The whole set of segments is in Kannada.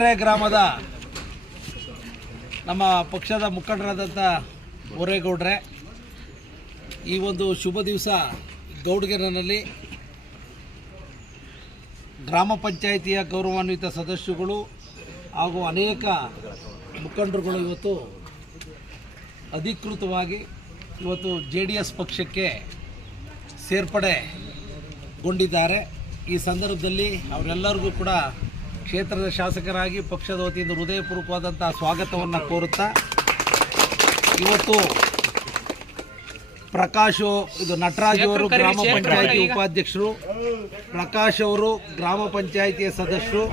ಗೌಡ್ಗೆರೆ ಗ್ರಾಮದ ನಮ್ಮ ಪಕ್ಷದ ಮುಖಂಡರಾದಂಥ ಬೋರೇಗೌಡ್ರೆ ಈ ಒಂದು ಶುಭ ದಿವಸ ಗೌಡ್ಗೆರೆನಲ್ಲಿ ಗ್ರಾಮ ಪಂಚಾಯಿತಿಯ ಗೌರವಾನ್ವಿತ ಸದಸ್ಯರುಗಳು ಹಾಗೂ ಅನೇಕ ಮುಖಂಡರುಗಳು ಇವತ್ತು ಅಧಿಕೃತವಾಗಿ ಇವತ್ತು ಜೆ ಪಕ್ಷಕ್ಕೆ ಸೇರ್ಪಡೆಗೊಂಡಿದ್ದಾರೆ. ಈ ಸಂದರ್ಭದಲ್ಲಿ ಅವರೆಲ್ಲರಿಗೂ ಕೂಡ ಕ್ಷೇತ್ರದ ಶಾಸಕರಾಗಿ ಪಕ್ಷದ ವತಿಯಿಂದ ಹೃದಯಪೂರ್ವಕವಾದಂಥ ಸ್ವಾಗತವನ್ನು ಕೋರುತ್ತಾ ಇವತ್ತು ಪ್ರಕಾಶ್ ಇದು ನಟರಾಜ್ ಅವರು ಗ್ರಾಮ ಪಂಚಾಯಿತಿ ಉಪಾಧ್ಯಕ್ಷರು ಪ್ರಕಾಶ್ ಅವರು ಗ್ರಾಮ ಪಂಚಾಯಿತಿಯ ಸದಸ್ಯರು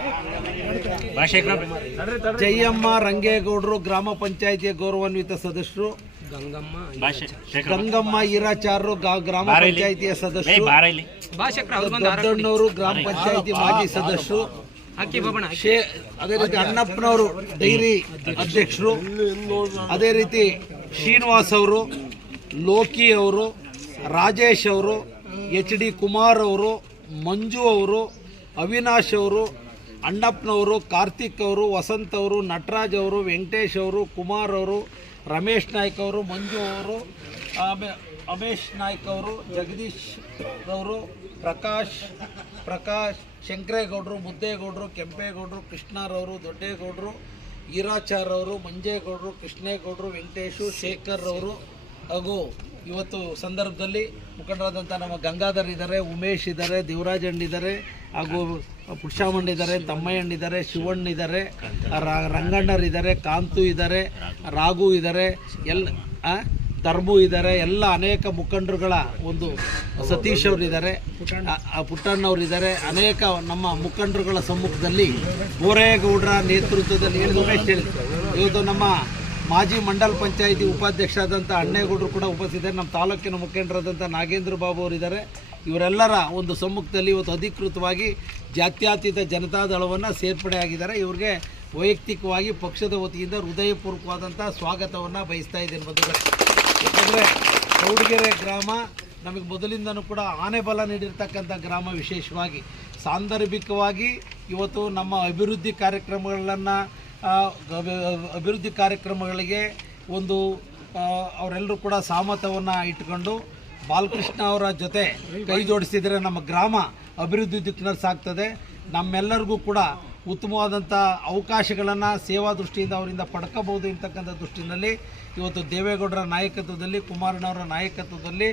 ಜಯಮ್ಮ ರಂಗೇಗೌಡರು ಗ್ರಾಮ ಪಂಚಾಯಿತಿಯ ಗೌರವಾನ್ವಿತ ಸದಸ್ಯರು ಗಂಗಮ್ಮ ಈರಾಚಾರ್ರು ಗ್ರಾಮ ಪಂಚಾಯಿತಿಯ ಸದಸ್ಯರು ದೊಡ್ಡಣ್ಣವರು ಗ್ರಾಮ ಪಂಚಾಯಿತಿ ಮಾಜಿ ಸದಸ್ಯರು ಅದೇ ರೀತಿ ಅಣ್ಣಪ್ಪನವರು ಡೈರಿ ಅಧ್ಯಕ್ಷರು ಅದೇ ರೀತಿ ಶ್ರೀನಿವಾಸ್ ಅವರು ಲೋಕಿ ಅವರು ರಾಜೇಶ್ ಅವರು ಎಚ್ ಡಿ ಕುಮಾರ್ ಅವರು ಮಂಜು ಅವರು ಅವಿನಾಶ್ ಅವರು ಅಣ್ಣಪ್ಪನವರು ಕಾರ್ತಿಕ್ ಅವರು ವಸಂತ್ ಅವರು ನಟರಾಜ್ ಅವರು ವೆಂಕಟೇಶ್ ಅವರು ಕುಮಾರ್ ಅವರು ರಮೇಶ್ ನಾಯ್ಕ್ ಅವರು ಮಂಜು ಅವರು ಅಮೇಶ್ ನಾಯ್ಕ್ ಅವರು, ಜಗದೀಶ್ ಅವರು ಪ್ರಕಾಶ್ ಪ್ರಕಾಶ್, ಶಂಕರೇಗೌಡರು, ಮುದ್ದೇಗೌಡರು, ಕೆಂಪೇಗೌಡರು ಕೃಷ್ಣರವರು ದೊಡ್ಡೇಗೌಡರು, ಈರಾಚಾರ್ ಅವರು, ಮಂಜೇಗೌಡರು, ಕೃಷ್ಣೇಗೌಡರು, ವೆಂಕಟೇಶು, ಶೇಖರ್ ಅವರು ಹಾಗೂ ಇವತ್ತು ಸಂದರ್ಭದಲ್ಲಿ ಮುಖಂಡರಾದಂಥ ನಮ್ಮ ಗಂಗಾಧರ್ ಇದ್ದಾರೆ, ಉಮೇಶ್ ಇದ್ದಾರೆ, ದೇವರಾಜ್ ಇದ್ದಾರೆ, ಹಾಗೂ ಪುರುಷಾಮಣ್ಣ ಇದ್ದಾರೆ, ತಮ್ಮಯ್ಯಣ್ಣ ಇದ್ದಾರೆ, ಶಿವಣ್ಣ ಇದ್ದಾರೆ ರಂಗಣ್ಣರಿದ್ದಾರೆ ಕಾಂತು ಇದ್ದಾರೆ, ರಾಘು ಇದ್ದಾರೆ ಎಲ್ಲ? ಧರ್ಮು ಇದ್ದಾರೆ ಎಲ್ಲ ಅನೇಕ ಮುಖಂಡರುಗಳ ಒಂದು ಸತೀಶ್ ಅವರು ಇದ್ದಾರೆ ಪುಟ್ಟಣ್ಣವ್ರು ಇದ್ದಾರೆ ಅನೇಕ ನಮ್ಮ ಮುಖಂಡರುಗಳ ಸಮ್ಮುಖದಲ್ಲಿ ಬೋರೇಗೌಡರ ನೇತೃತ್ವದಲ್ಲಿ ಹೇಳಿದ ಉಮೇಶ್ ಹೇಳಿದ್ರು. ಇವತ್ತು ನಮ್ಮ ಮಾಜಿ ಮಂಡಲ್ ಪಂಚಾಯಿತಿ ಉಪಾಧ್ಯಕ್ಷರಾದಂಥ ಅಣ್ಣೇಗೌಡರು ಕೂಡ ಉಪಸ್ಥಿತರು ನಮ್ಮ ತಾಲೂಕಿನ ಮುಖಂಡರಾದಂಥ ನಾಗೇಂದ್ರ ಬಾಬು ಅವರಿದ್ದಾರೆ. ಇವರೆಲ್ಲರ ಒಂದು ಸಮ್ಮುಖದಲ್ಲಿ ಇವತ್ತು ಅಧಿಕೃತವಾಗಿ ಜಾತ್ಯತೀತ ಜನತಾದಳವನ್ನು ಸೇರ್ಪಡೆ ಆಗಿದ್ದಾರೆ. ಇವ್ರಿಗೆ ವೈಯಕ್ತಿಕವಾಗಿ ಪಕ್ಷದ ವತಿಯಿಂದ ಹೃದಯಪೂರ್ವಕವಾದಂಥ ಸ್ವಾಗತವನ್ನು ಬಯಸ್ತಾ ಇದ್ದೇನೆ ಬಂಧುಗಳೇ. ಯಾಕಂದರೆ ಚೌಡಗೆರೆ ಗ್ರಾಮ ನಮಗೆ ಮೊದಲಿಂದನೂ ಕೂಡ ಆನೆ ಬಲ ನೀಡಿರ್ತಕ್ಕಂಥ ಗ್ರಾಮ ವಿಶೇಷವಾಗಿ. ಸಾಂದರ್ಭಿಕವಾಗಿ ಇವತ್ತು ನಮ್ಮ ಅಭಿವೃದ್ಧಿ ಕಾರ್ಯಕ್ರಮಗಳನ್ನು ಅಭಿವೃದ್ಧಿ ಕಾರ್ಯಕ್ರಮಗಳಿಗೆ ಒಂದು ಅವರೆಲ್ಲರೂ ಕೂಡ ಸಹಮತವನ್ನು ಇಟ್ಕೊಂಡು ಬಾಲಕೃಷ್ಣ ಅವರ ಜೊತೆ ಕೈ ಜೋಡಿಸಿದರೆ ನಮ್ಮ ಗ್ರಾಮ ಅಭಿವೃದ್ಧಿ ದಿಕ್ಕಿನಲ್ಲಿ ಸಾಗ್ತದೆ. ನಮ್ಮೆಲ್ಲರಿಗೂ ಕೂಡ ಉತ್ತಮವಾದಂಥ ಅವಕಾಶಗಳನ್ನು ಸೇವಾ ದೃಷ್ಟಿಯಿಂದ ಅವರಿಂದ ಪಡ್ಕೋಬಹುದು ಇರ್ತಕ್ಕಂಥ ದೃಷ್ಟಿನಲ್ಲಿ ಇವತ್ತು ದೇವೇಗೌಡರ ನಾಯಕತ್ವದಲ್ಲಿ, ಕುಮಾರಣ್ಣವರ ನಾಯಕತ್ವದಲ್ಲಿ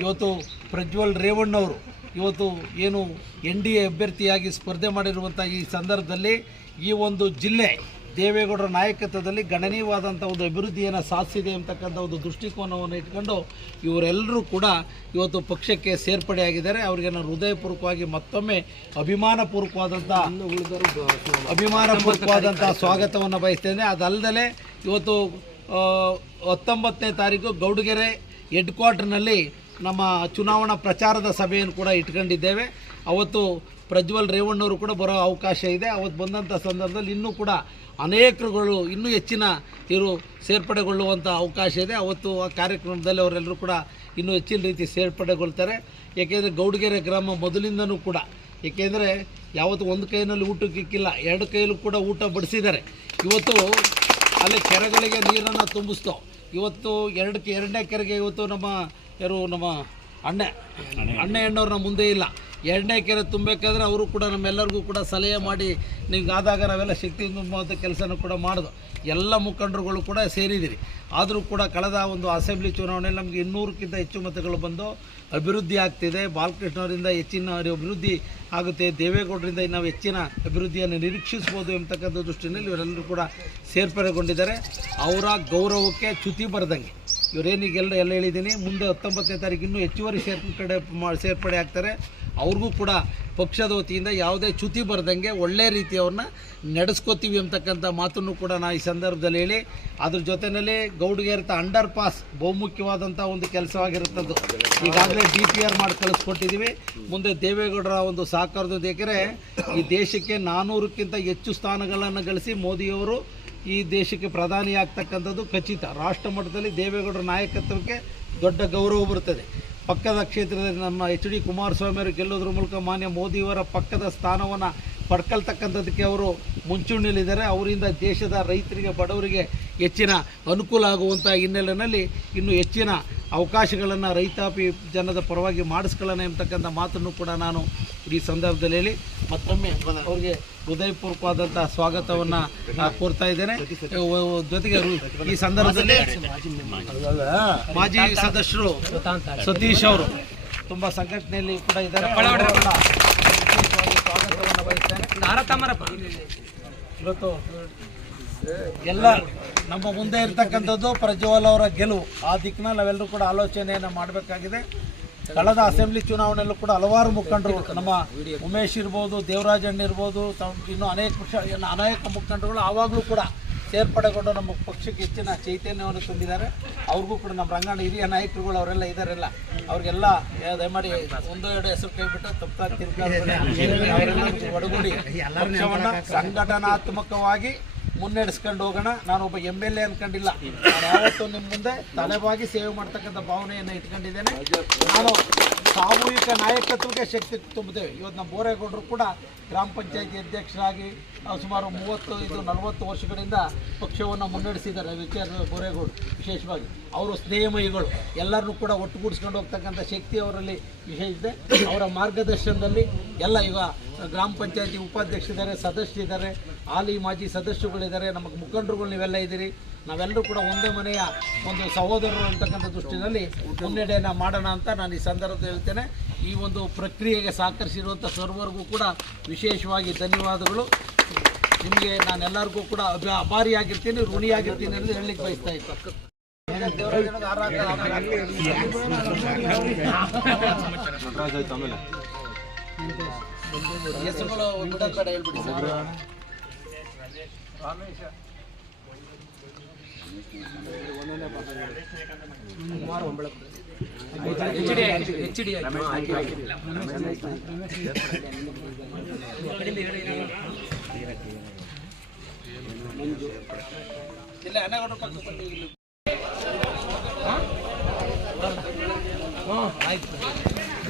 ಇವತ್ತು ಪ್ರಜ್ವಲ್ ರೇವಣ್ಣವರು ಇವತ್ತು ಏನು ಎನ್ ಡಿ ಎ ಅಭ್ಯರ್ಥಿಯಾಗಿ ಸ್ಪರ್ಧೆ ಮಾಡಿರುವಂಥ ಈ ಸಂದರ್ಭದಲ್ಲಿ ಈ ಒಂದು ಜಿಲ್ಲೆ ದೇವೇಗೌಡರ ನಾಯಕತ್ವದಲ್ಲಿ ಗಣನೀಯವಾದಂಥ ಒಂದು ಅಭಿವೃದ್ಧಿಯನ್ನು ಸಾಧಿಸಿದೆ ಅಂತಕ್ಕಂಥ ಒಂದು ದೃಷ್ಟಿಕೋನವನ್ನು ಇಟ್ಕೊಂಡು ಇವರೆಲ್ಲರೂ ಕೂಡ ಇವತ್ತು ಪಕ್ಷಕ್ಕೆ ಸೇರ್ಪಡೆಯಾಗಿದ್ದಾರೆ. ಅವರಿಗೆ ನಾನು ಹೃದಯಪೂರ್ವಕವಾಗಿ ಮತ್ತೊಮ್ಮೆ ಅಭಿಮಾನಪೂರ್ವಕವಾದಂಥ ಅಭಿಮಾನಪೂರ್ವಕವಾದಂಥ ಸ್ವಾಗತವನ್ನು ಬಯಸ್ತೇನೆ. ಅದಲ್ಲದೆ ಇವತ್ತು ಹತ್ತೊಂಬತ್ತನೇ ತಾರೀಕು ಗೌಡಗೆರೆ ಹೆಡ್ ಕ್ವಾರ್ಟರ್ನಲ್ಲಿ ನಮ್ಮ ಚುನಾವಣಾ ಪ್ರಚಾರದ ಸಭೆಯನ್ನು ಕೂಡ ಇಟ್ಕೊಂಡಿದ್ದೇವೆ. ಅವತ್ತು ಪ್ರಜ್ವಲ್ ರೇವಣ್ಣವರು ಕೂಡ ಬರೋ ಅವಕಾಶ ಇದೆ. ಅವತ್ತು ಬಂದಂಥ ಸಂದರ್ಭದಲ್ಲಿ ಇನ್ನೂ ಕೂಡ ಅನೇಕರುಗಳು ಇನ್ನೂ ಹೆಚ್ಚಿನ ಇವರು ಸೇರ್ಪಡೆಗೊಳ್ಳುವಂಥ ಅವಕಾಶ ಇದೆ. ಅವತ್ತು ಆ ಕಾರ್ಯಕ್ರಮದಲ್ಲಿ ಅವರೆಲ್ಲರೂ ಕೂಡ ಇನ್ನೂ ಹೆಚ್ಚಿನ ರೀತಿ ಸೇರ್ಪಡೆಗೊಳ್ತಾರೆ. ಏಕೆಂದರೆ ಗೌಡಗೆರೆ ಗ್ರಾಮ ಮೊದಲಿಂದನೂ ಕೂಡ, ಏಕೆಂದರೆ ಯಾವತ್ತು ಒಂದು ಕೈನಲ್ಲಿ ಊಟಕ್ಕಿಕ್ಕಿಲ್ಲ ಎರಡು ಕೈಯಲ್ಲೂ ಕೂಡ ಊಟ ಬಡಿಸಿದ್ದಾರೆ. ಇವತ್ತು ಅಲ್ಲಿ ಕೆರೆಗಳಿಗೆ ನೀರನ್ನು ತುಂಬಿಸ್ತೋ. ಇವತ್ತು ಎರಡು ಕೆ- ಎರಡನೇ ಕೆರೆಗೆ ಇವತ್ತು ನಮ್ಮ ಯಾರು ನಮ್ಮ ಅಣ್ಣ ಅಣ್ಣ ಎಣ್ಣವ್ರನ್ನ ಮುಂದೆ ಇಲ್ಲ. ಎರಡನೇ ಕೆರೆ ತುಂಬಬೇಕಾದ್ರೆ ಅವರು ಕೂಡ ನಮ್ಮೆಲ್ಲರಿಗೂ ಕೂಡ ಸಲಹೆ ಮಾಡಿ ನಿಮ್ಗೆ ಆದಾಗ ನಾವೆಲ್ಲ ಶಕ್ತಿ ತುಂಬುವಂಥ ಕೆಲಸನೂ ಕೂಡ ಮಾಡೋದು. ಎಲ್ಲ ಮುಖಂಡರುಗಳು ಕೂಡ ಸೇರಿದಿರಿ ಆದರೂ ಕೂಡ ಕಳೆದ ಒಂದು ಅಸೆಂಬ್ಲಿ ಚುನಾವಣೆಯಲ್ಲಿ ನಮಗೆ ಇನ್ನೂರಕ್ಕಿಂತ ಹೆಚ್ಚು ಮತಗಳು ಬಂದು ಅಭಿವೃದ್ಧಿ ಆಗ್ತಿದೆ. ಬಾಲಕೃಷ್ಣವರಿಂದ ಹೆಚ್ಚಿನ ಅಭಿವೃದ್ಧಿ ಆಗುತ್ತೆ. ದೇವೇಗೌಡರಿಂದ ನಾವು ಹೆಚ್ಚಿನ ಅಭಿವೃದ್ಧಿಯನ್ನು ನಿರೀಕ್ಷಿಸ್ಬೋದು ಎಂಬತಕ್ಕಂಥ ದೃಷ್ಟಿಯಲ್ಲಿ ಇವರೆಲ್ಲರೂ ಕೂಡ ಸೇರ್ಪಡೆಗೊಂಡಿದ್ದಾರೆ. ಅವರ ಗೌರವಕ್ಕೆ ಚ್ಯುತಿ ಬರದಂಗೆ. ಇವರೇನಿಗೆಲ್ಲ ಎಲ್ಲ ಹೇಳಿದ್ದೀನಿ. ಮುಂದೆ ಹತ್ತೊಂಬತ್ತನೇ ತಾರೀಕು ಇನ್ನೂ ಹೆಚ್ಚುವರಿ ಸೇರ್ಪಡೆ ಸೇರ್ಪಡೆ ಆಗ್ತಾರೆ. ಅವ್ರಿಗೂ ಕೂಡ ಪಕ್ಷದ ವತಿಯಿಂದ ಯಾವುದೇ ಚ್ಯುತಿ ಬರ್ದಂಗೆ ಒಳ್ಳೆ ರೀತಿಯವ್ರನ್ನ ನಡೆಸ್ಕೋತೀವಿ ಅಂತಕ್ಕಂಥ ಮಾತನ್ನು ಕೂಡ ನಾನು ಈ ಸಂದರ್ಭದಲ್ಲಿ ಹೇಳಿ. ಅದ್ರ ಜೊತೆಯಲ್ಲಿ ಗೌಡ್ಗೆರ್ತ ಅಂಡರ್ ಪಾಸ್ ಬಹುಮುಖ್ಯವಾದಂಥ ಒಂದು ಕೆಲಸವಾಗಿರುತ್ತದ್ದು. ಈಗಾಗಲೇ ಡಿ ಪಿ ಆರ್ ಮಾಡಿ ಕಳಿಸ್ಕೊಟ್ಟಿದ್ದೀವಿ. ಮುಂದೆ ದೇವೇಗೌಡರ ಒಂದು ಸಹಕಾರದೊಂದು ಏಕೆಂದರೆ ಈ ದೇಶಕ್ಕೆ ನಾನ್ನೂರಕ್ಕಿಂತ ಹೆಚ್ಚು ಸ್ಥಾನಗಳನ್ನು ಗಳಿಸಿ ಮೋದಿಯವರು ಈ ದೇಶಕ್ಕೆ ಪ್ರಧಾನಿ ಆಗ್ತಕ್ಕಂಥದ್ದು ಖಚಿತ. ರಾಷ್ಟ್ರ ಮಟ್ಟದಲ್ಲಿ ದೇವೇಗೌಡರ ನಾಯಕತ್ವಕ್ಕೆ ದೊಡ್ಡ ಗೌರವ ಬರುತ್ತದೆ. ಪಕ್ಕದ ಕ್ಷೇತ್ರದಲ್ಲಿ ನಮ್ಮ ಎಚ್ ಡಿ ಕುಮಾರಸ್ವಾಮಿ ಅವರು ಗೆಲ್ಲೋದ್ರ ಮೂಲಕ ಮಾನ್ಯ ಮೋದಿಯವರ ಪಕ್ಕದ ಸ್ಥಾನವನ್ನು ಪಡ್ಕೊಳ್ತಕ್ಕಂಥದ್ದಕ್ಕೆ ಅವರು ಮುಂಚೂಣಿಯಲ್ಲಿದ್ದಾರೆ. ಅವರಿಂದ ದೇಶದ ರೈತರಿಗೆ, ಬಡವರಿಗೆ ಹೆಚ್ಚಿನ ಅನುಕೂಲ ಆಗುವಂಥ ಹಿನ್ನೆಲೆಯಲ್ಲಿ ಇನ್ನು ಹೆಚ್ಚಿನ ಅವಕಾಶಗಳನ್ನು ರೈತಾಪಿ ಜನದ ಪರವಾಗಿ ಮಾಡಿಸ್ಕೊಳ್ಳೋಣ ಎಂಬತಕ್ಕಂಥ ಮಾತನ್ನು ಕೂಡ ನಾನು ಈ ಸಂದರ್ಭದಲ್ಲಿ ಮತ್ತೊಮ್ಮೆ ಅವರಿಗೆ ಹೃದಯಪೂರ್ವಕವಾದಂತಹ ಸ್ವಾಗತವನ್ನ ಕೋರ್ತಾ ಇದ್ದೇನೆ. ಜೊತೆಗೆ ಈ ಸಂದರ್ಭದಲ್ಲಿ ಮಾಜಿ ಸದಸ್ಯರು ಸತೀಶ್ ಅವರು ತುಂಬಾ ಸಂಘಟನೆಯಲ್ಲಿ ಕೂಡ ಇದ್ದಾರೆ. ಸ್ವಾಗತವನ್ನು ಇವತ್ತು ಎಲ್ಲ ನಮ್ಮ ಮುಂದೆ ಇರ್ತಕ್ಕಂಥದ್ದು ಪ್ರಜ್ವಲ್ ಅವರ ಗೆಲುವು. ಆ ದಿಕ್ಕಿನಲ್ಲಿ ನಾವೆಲ್ಲರೂ ಕೂಡ ಆಲೋಚನೆಯನ್ನು ಮಾಡಬೇಕಾಗಿದೆ. ಕಳೆದ ಅಸೆಂಬ್ಲಿ ಚುನಾವಣೆಯಲ್ಲೂ ಕೂಡ ಹಲವಾರು ಮುಖಂಡರು ನಮ್ಮ ಉಮೇಶ್ ಇರ್ಬೋದು ದೇವರಾಜಣ್ಣ ಇರ್ಬೋದು ಇನ್ನೂ ಅನೇಕ ಅನೇಕ ಮುಖಂಡರುಗಳು ಆವಾಗಲೂ ಕೂಡ ಸೇರ್ಪಡೆಗೊಂಡು ನಮ್ಮ ಪಕ್ಷಕ್ಕೆ ಹೆಚ್ಚಿನ ಚೈತನ್ಯವನ್ನು ತುಂಬಿದ್ದಾರೆ ಅವ್ರಿಗೂ ಕೂಡ ನಮ್ಮ ರಂಗಣ್ಣ ಹಿರಿಯ ನಾಯಕರುಗಳು ಅವರೆಲ್ಲ ಇದ್ದಾರೆಲ್ಲ ಅವ್ರಿಗೆಲ್ಲ ದಯಮಾಡಿ ಒಂದು ಎರಡು ಹೆಸರು ಕೈ ಬಿಟ್ಟು ತಪ್ಪಾಗಿ. ಅವರೆಲ್ಲರಿಗೂ ಒಡಗೂಡಿ ಸಂಘಟನಾತ್ಮಕವಾಗಿ ಮುನ್ನಡೆಸ್ಕೊಂಡು ಹೋಗೋಣ. ನಾನು ಒಬ್ಬ ಎಂ ಎಲ್ ಎ ಅನ್ಕೊಂಡಿಲ್ಲ. ನಾನು ಯಾವತ್ತೂ ನಿಮ್ಮ ಮುಂದೆ ತಲೆಬಾಗಿ ಸೇವೆ ಮಾಡ್ತಕ್ಕಂಥ ಭಾವನೆಯನ್ನು ಇಟ್ಕೊಂಡಿದ್ದೇನೆ. ನಾನು ಸಾಮೂಹಿಕ ನಾಯಕತ್ವಕ್ಕೆ ಶಕ್ತಿ ತುಂಬುತ್ತೇವೆ. ಇವತ್ತು ನಮ್ಮ ಬೋರೇಗೌಡರು ಕೂಡ ಗ್ರಾಮ ಪಂಚಾಯತಿ ಅಧ್ಯಕ್ಷರಾಗಿ ಸುಮಾರು ಮೂವತ್ತು ಇದು ನಲವತ್ತು ವರ್ಷಗಳಿಂದ ಪಕ್ಷವನ್ನು ಮುನ್ನಡೆಸಿದ್ದಾರೆ ವಿಚಾರ ಬೋರೇಗೌಡರು ವಿಶೇಷವಾಗಿ. ಅವರು ಸ್ನೇಹಮಯಿಗಳು. ಎಲ್ಲರನ್ನೂ ಕೂಡ ಒಟ್ಟುಗೂಡಿಸ್ಕೊಂಡು ಹೋಗ್ತಕ್ಕಂಥ ಶಕ್ತಿ ಅವರಲ್ಲಿ ವಿಶೇಷ ಇದೆ. ಅವರ ಮಾರ್ಗದರ್ಶನದಲ್ಲಿ ಎಲ್ಲ ಈಗ ಗ್ರಾಮ ಪಂಚಾಯತಿ ಉಪಾಧ್ಯಕ್ಷರಿದ್ದಾರೆ ಸದಸ್ಯರಿದ್ದಾರೆ ಹಾಲಿ ಮಾಜಿ ಸದಸ್ಯರುಗಳಿದ್ದಾರೆ ನಮಗೆ ಮುಖಂಡರುಗಳು ನೀವೆಲ್ಲ ಇದ್ದೀರಿ. ನಾವೆಲ್ಲರೂ ಕೂಡ ಒಂದೇ ಮನೆಯ ಒಂದು ಸಹೋದರರು ಅಂತಕ್ಕಂಥ ದೃಷ್ಟಿನಲ್ಲಿ ಮುನ್ನಡೆಯನ್ನು ಮಾಡೋಣ ಅಂತ ನಾನು ಈ ಸಂದರ್ಭದಲ್ಲಿ ಹೇಳ್ತೇನೆ. ಈ ಒಂದು ಪ್ರಕ್ರಿಯೆಗೆ ಸಹಕರಿಸಿರುವಂಥ ಸರ್ವರಿಗೂ ಕೂಡ ವಿಶೇಷವಾಗಿ ಧನ್ಯವಾದಗಳು. ನಿಮಗೆ ನಾನೆಲ್ಲರಿಗೂ ಕೂಡ ಅಭಿ- ಅಭಾರಿಯಾಗಿರ್ತೀನಿ, ಋಣಿಯಾಗಿರ್ತೀನಿ ಅಂತ ಹೇಳಲಿಕ್ಕೆ ಬಯಸ್ತಾ ಇತ್ತು ಹೆಸರುಗಳು ಇಲ್ಲ ಅನಗಡ ಪಕ್ಕ ಬಂದು ನಿಲ್ಸ್ಕೊಳ್ಳೋಣ, ಆಮೇಲೆ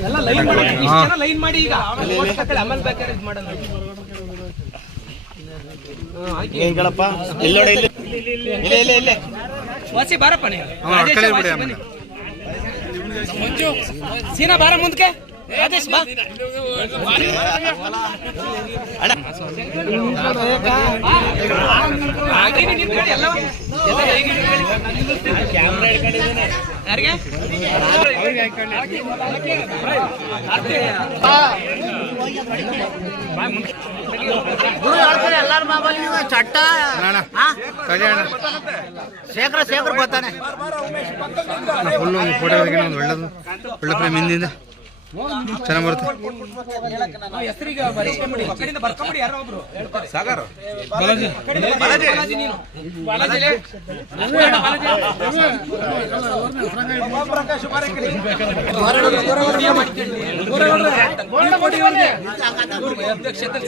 ಎಲ್ಲ ಲೈನ್ ಮಾಡಿ ಲೈನ್ ಮಾಡಿ ಈಗ ಆಮೇಲೆ ಹಾಕೊಳ್ಳಿ, ಮಾಡೋಣ ಬೇಕಾದ್ರೆ ಇದು ಮಾಡೋಣ ವಾಸಿ ಬಾರಪ್ಪ ಬನ್ನಿ. ಮಂಜು ಸೀನಾ ಬಾರ ಮುಂದಕ್ಕೆ ರಾಜೇಶ್ ಬಾ. ಹಾಗೇನೆ ನಿಂತ್ಕೊಳ್ಳಿ ಎಲ್ಲ ಎಲ್ಲ ಹೇಗೆ ಯಾರಿಗೆ ಚಟ್ಟ ಶೇಖರ ಶೇಖರ್ ಬರ್ತಾನೆ. ಫುಲ್ಲು ಒಂದು ಫೋಟೋ ಒಂದು ಒಳ್ಳೆದು ಒಳ್ಳೆ ಪ್ರೇಮ್ ಹಿಂದಿಂದ ಚೆನ್ನಾಗಿ ಬರುತ್ತೆ ಹೆಸರಿಗೆ ಬರೆಸ್ಕೊಂಬಿಡಿ ಆ ಕಡೆಯಿಂದ ಬರ್ಕೊಂಬಿಡಿ ಯಾರೋ ಒಬ್ರು ಹೇಳ್ತಾರೆ ಸಾಗರ್ ಬಾಲಾಜಿ ನೀನು ಬಾಲಾಜಿಲೇ ಪ್ರಕಾಶ್ ಬಾರಕ್ಕೆ ಅಧ್ಯಕ್ಷತೆ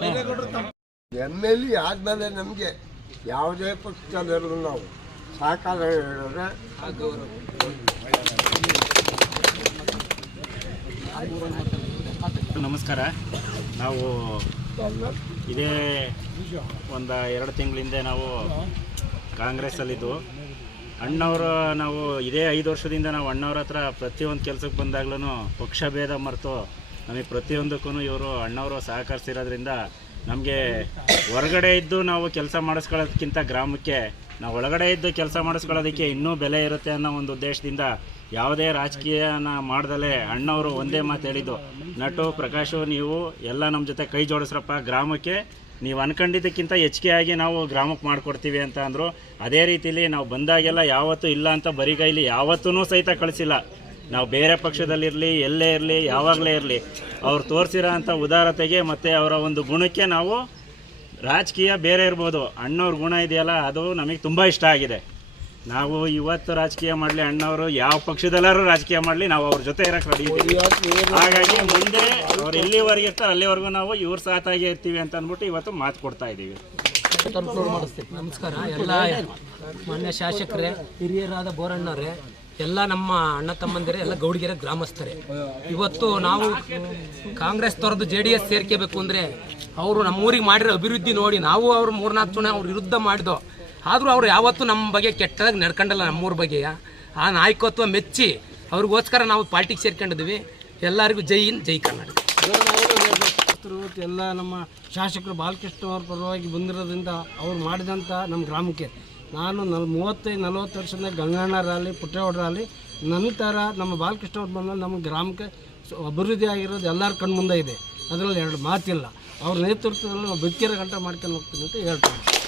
ಈಗ ಎಂ ಎಲ್ ಎ ಆದಮೇಲೆ ನಮಗೆ ಯಾವುದೇ ಪಕ್ಷದಲ್ಲಿರೋದು ನಾವು ಸಹಕಾರ ಹೇಳಿದ್ರೆ ನಮಸ್ಕಾರ. ನಾವು ಇದೇ ಒಂದು ಎರಡು ತಿಂಗಳಿಂದ ನಾವು ಕಾಂಗ್ರೆಸ್ಸಲ್ಲಿದ್ದು. ಅಣ್ಣವರು ನಾವು ಇದೇ ಐದು ವರ್ಷದಿಂದ ನಾವು ಅಣ್ಣವ್ರ ಹತ್ರ ಪ್ರತಿಯೊಂದು ಕೆಲಸಕ್ಕೆ ಬಂದಾಗ್ಲೂ ಪಕ್ಷ ಭೇದ ಮರೆತು ನಮಗೆ ಪ್ರತಿಯೊಂದಕ್ಕೂ ಇವರು ಅಣ್ಣವರು ಸಹಕರಿಸಿರೋದ್ರಿಂದ ನಮಗೆ ಹೊರಗಡೆ ಇದ್ದು ನಾವು ಕೆಲಸ ಮಾಡಿಸ್ಕೊಳ್ಳೋದಕ್ಕಿಂತ ಗ್ರಾಮಕ್ಕೆ, ನಾವು ಒಳಗಡೆ ಇದ್ದು ಕೆಲಸ ಮಾಡಿಸ್ಕೊಳ್ಳೋದಕ್ಕೆ ಇನ್ನೂ ಬೆಲೆ ಇರುತ್ತೆ ಅನ್ನೋ ಒಂದು ಉದ್ದೇಶದಿಂದ ಯಾವುದೇ ರಾಜಕೀಯನ ಮಾಡ್ದಲೇ ಅಣ್ಣವರು ಒಂದೇ ಮಾತು ಹೇಳಿದ್ದು. ನಟು, ಪ್ರಕಾಶು, ನೀವು ಎಲ್ಲ ನಮ್ಮ ಜೊತೆ ಕೈ ಜೋಡಿಸ್ರಪ್ಪ, ಗ್ರಾಮಕ್ಕೆ ನೀವು ಅನ್ಕೊಂಡಿದ್ದಕ್ಕಿಂತ ಹೆಚ್ಚಿಗೆ ಆಗಿ ನಾವು ಗ್ರಾಮಕ್ಕೆ ಮಾಡಿಕೊಡ್ತೀವಿ ಅಂತ ಅಂದರು. ಅದೇ ರೀತಿಲಿ ನಾವು ಬಂದಾಗೆಲ್ಲ ಯಾವತ್ತೂ ಇಲ್ಲ ಅಂತ ಬರಿಗೈಲಿ ಯಾವತ್ತೂ ಸಹಿತ ಕಳಿಸಿಲ್ಲ. ನಾವು ಬೇರೆ ಪಕ್ಷದಲ್ಲಿರಲಿ ಎಲ್ಲೇ ಇರಲಿ, ಯಾವಾಗಲೇ ಇರಲಿ, ಅವ್ರು ತೋರಿಸಿರೋ ಅಂಥ ಉದಾರತೆಗೆ ಮತ್ತು ಅವರ ಒಂದು ಗುಣಕ್ಕೆ ನಾವು ರಾಜಕೀಯ ಬೇರೆ ಇರ್ಬೋದು. ಅಣ್ಣವ್ರ ಗುಣ ಇದೆಯಲ್ಲ, ಅದು ನಮಗೆ ತುಂಬ ಇಷ್ಟ ಆಗಿದೆ. ನಾವು ಇವತ್ತು ರಾಜಕೀಯ ಮಾಡಲಿ, ಅಣ್ಣವರು ಯಾವ ಪಕ್ಷದಲ್ಲಾದ್ರೂ ರಾಜಕೀಯ ಮಾಡಲಿ, ನಾವು ಅವ್ರ ಜೊತೆ ಇರಕ್ಕೆ ರೆಡಿ ಇದ್ದೀವಿ. ಹಾಗಾಗಿ ಮುಂದೆ ಅವ್ರು ಎಲ್ಲಿವರೆಗೆ ಇರ್ತಾರೆ ಅಲ್ಲಿವರೆಗೂ ನಾವು ಇವ್ರ ಸಾತಾಗಿ ಇರ್ತೀವಿ ಅಂತ ಅಂದ್ಬಿಟ್ಟು ಇವತ್ತು ಮಾತು ಕೊಡ್ತಾ ಇದ್ದೀವಿ. ನಮಸ್ಕಾರ. ಎಲ್ಲ ಮಾನ್ಯ ಶಾಸಕರೇ, ಹಿರಿಯರಾದ ಬೋರಣ್ಣವರೇ ಎಲ್ಲ ನಮ್ಮ ಅಣ್ಣ ತಮ್ಮಂದಿರೇ, ಎಲ್ಲ ಗೌಡಿಗೆರೆ ಗ್ರಾಮಸ್ಥರೇ. ಇವತ್ತು ನಾವು ಕಾಂಗ್ರೆಸ್ ತೊರೆದು ಜೆ ಡಿ ಎಸ್ ಸೇರ್ಕೋಬೇಕು ಅಂದರೆ ಅವರು ನಮ್ಮೂರಿಗೆ ಮಾಡಿರೋ ಅಭಿವೃದ್ಧಿ ನೋಡಿ ನಾವು ಅವ್ರು ಮೂರ್ನಾಲ್ಕು ಜನ ಅವ್ರ ವಿರುದ್ಧ ಮಾಡಿದೋ, ಆದರೂ ಅವ್ರು ಯಾವತ್ತೂ ನಮ್ಮ ಬಗ್ಗೆ ಕೆಟ್ಟದಾಗಿ ನಡ್ಕೊಂಡಲ್ಲ ನಮ್ಮೂರ ಬಗ್ಗೆಯ ಆ ನಾಯಕತ್ವ ಮೆಚ್ಚಿ ಅವ್ರಿಗೋಸ್ಕರ ನಾವು ಪಾರ್ಟಿಗೆ ಸೇರ್ಕೊಂಡಿದ್ವಿ ಎಲ್ಲರಿಗೂ ಜೈ ಇನ್ ಜೈ ಕರ್ನಾಟಕ. ಎಲ್ಲ ನಮ್ಮ ಶಾಸಕರು ಬಾಲಕೃಷ್ಣ ಅವ್ರ ಪರವಾಗಿ ಬಂದಿರೋದ್ರಿಂದ ಅವ್ರು ಮಾಡಿದಂಥ ನಮ್ಮ ಗ್ರಾಮಕ್ಕೆ ನಾನು ನಲ್ ಮೂವತ್ತೈದು, ನಲವತ್ತು ವರ್ಷದಿಂದ ಗಂಗಣ್ಣರಾಗಲಿ ಪುಟ್ಟೇಗೌಡರಾಗಲಿ ಥರ ನಮ್ಮ ಬಾಲಕೃಷ್ಣ ಅವ್ರು ಬಂದಮೇಲೆ ನಮ್ಮ ಗ್ರಾಮಕ್ಕೆ ಅಭಿವೃದ್ಧಿ ಆಗಿರೋದು ಎಲ್ಲರ ಕಣ್ಮುಂದೆ ಇದೆ. ಅದರಲ್ಲಿ ಎರಡು ಮಾತಿಲ್ಲ. ಅವ್ರ ನೇತೃತ್ವದಲ್ಲಿ ನಾವು ಬಿತ್ತಿರ ಗಂಟೆ ಮಾಡ್ಕೊಂಡು ಹೋಗ್ತೀನಿ ಅಂತ ಹೇಳ್ತಾರೆ